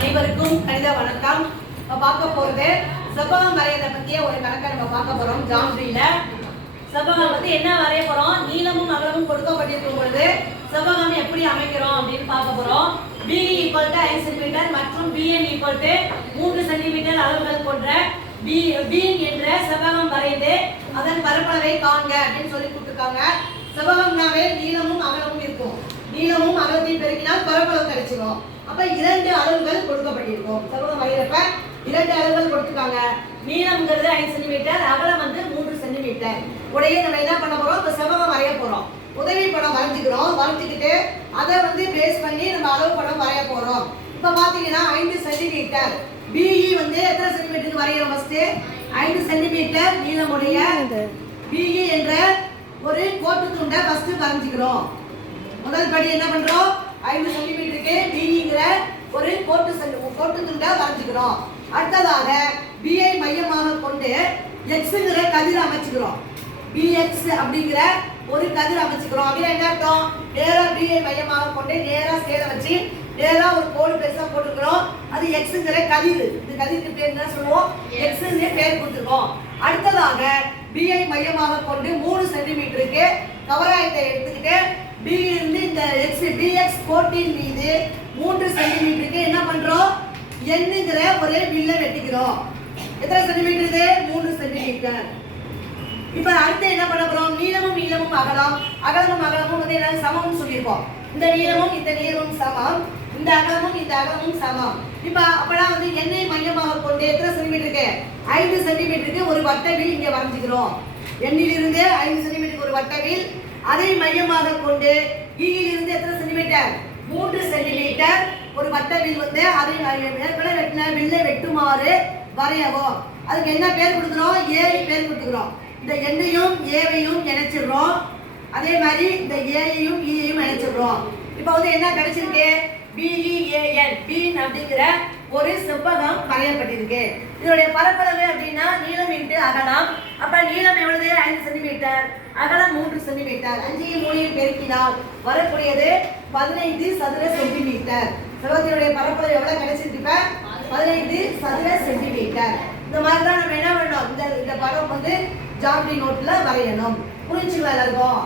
அனைவருக்கும் கணித வணக்கம். பார்க்க போறது செவ்வகம் வரையதை பற்றிய ஒரு கணக்கை நம்ம பார்க்க போறோம். ஜாமெட்ரியில செவ்வகம் வந்து என்ன வரைய போறோம், நீளமும் அகலமும் கொடுக்கப்பட்டிருக்கும் பொழுது செவ்வகம் எப்படி அமைக்கிறோம் அப்படின்னு பார்க்க போறோம். BE = 5 சென்டிமீட்டர் மற்றும் BN = 3 சென்டிமீட்டர் அளவுகள் கொண்ட B என்ற செவ்வகம் வரைந்து அதன் பரப்பளவை காண்க அப்படின்னு சொல்லி கொடுத்துருக்காங்க. செவ்வகம்னாவே நீளமும் அகலமும் இருக்கும். நீளமும் அகலத்தையும் பெருக்கினால் பரப்பளவு கிடைச்சிடும். அப்ப 2 அளவுகள் கொடுக்கப்பட்டிருக்கும். செவ்வகம் வரைகிறப்ப 2 அளவுகள் கொடுத்துருக்காங்க. நீளம்ங்கிறது 5 சென்டிமீட்டர், அகலம் வந்து 3 சென்டிமீட்டர். உடைய நம்ம என்ன பண்ண போறோம், இப்ப செவ்வகம் வரைய போறோம். உதவி படம் வரைஞ்சிக்கிறோம். வரைஞ்சிக்கிட்டு அதை வந்து பேஸ் பண்ணி நம்ம அளவு படம் வரைய போறோம். இப்ப பாத்தீங்கன்னா 5 சென்டிமீட்டர். BE வந்து எத்தனை சென்டிமீட்டருக்கு வரைகிறோம்? ஃபர்ஸ்ட் 5 சென்டிமீட்டர் நீளமுடைய BE என்ற ஒரு கோட்டு துண்டை ஃபர்ஸ்ட் வரைஞ்சிக்கிறோம். முதல் படி என்ன பண்றோம், 5 சென்டிமீட்டருக்கு BEங்கிற ஒரு கோட்டு துண்டை வரைஞ்சிக்கிறோம். அடுத்ததாக B ஐ மையமாக கொண்டு Xங்கிற கதிர் அமைச்சுக்கிறோம். BX அப்படிங்கிற ஒரு கதிர் அமைச்சுக்கிறோம். அப்படின்னா என்ன அர்த்தம், நேரா B ஐ மையமாக கொண்டு நேரா ஸ்கேலை வச்சு நேரா ஒரு கோடு பெருசா போட்டுக்கிறோம். அது Xங்கிற கதிர். இந்த கதிருக்கு பேர் என்ன சொல்லுவோம், Xன்னு பேர் கொடுத்துருக்கோம். அடுத்ததாக B ஐ மையமாக கொண்டு 3 சென்டிமீட்டருக்கு கவராயத்தை எடுத்துக்கிட்டு B இருந்து இந்த BX கோட்டின் மீது 3 சென்டிமீட்டருக்கு என்ன பண்றோம், Nங்கிற ஒரு வில்லை வெட்டிக்கிறோம். எத்தனை சென்டிமீட்டர் இது, 3 சென்டிமீட்டர். இப்ப அடுத்து என்ன பண்ண போறோம், நீளமும் அகலமும் வந்து என்ன சமம்னு சொல்லியிருக்கோம். இந்த நீளமும் சமம், இந்த அகலமும் சமம். இப்ப அப்பதான் வந்து எண்ணெய் மையமாக கொண்டு எத்தனை சென்டிமீட்டருக்கு, 5 சென்டிமீட்டருக்கு ஒரு வட்டவில் இங்க வரைஞ்சுக்கிறோம். எண்ணிலிருந்து 5 சென்டிமீட்டருக்கு ஒரு வட்டவில், அதை மையமாக கொண்டு இருந்து எத்தனை சென்டிமீட்டர், 3 சென்டிமீட்டர் ஒரு வட்டவில் வந்து அதை வில்லை வெட்டுமாறு வரையவும். அதுக்கு என்ன பேர் கொடுக்குறோம், ஏ பேர் கொடுத்துக்கிறோம். இந்த எண்ணையும் ஏவையும் இணைச்சிடுறோம். அதே மாதிரி இந்த ஏயையும் ஈயையும் இணைச்சிடுறோம். இப்போ வந்து என்ன கிடைச்சிருக்கு, BEAN அப்படிங்கிற ஒரு செவ்வகம் வரையப்பட்டிருக்கு. இதனுடைய பரப்பளவு அப்படின்னா நீளம் இன்ட்டு அகலம். அப்ப நீளம் எவ்வளவு, 5 சென்டிமீட்டர், அகலம் 3 சென்டிமீட்டர். 5ஐயும் 3ஐயும் பெருக்கினால் வரக்கூடியது 15 சதுர சென்டிமீட்டர். செவ்வகத்தினுடைய பரப்பளவு எவ்வளவு கிடைச்சிருக்கு, 15 சதுர சென்டிமீட்டர். இந்த மாதிரி தான் நம்ம என்ன பண்ணணும், இந்த படம் வந்து ஜாமெட்ரி நோட்ல வரையணும். புரிஞ்சுங்களா எல்லாருக்கும்?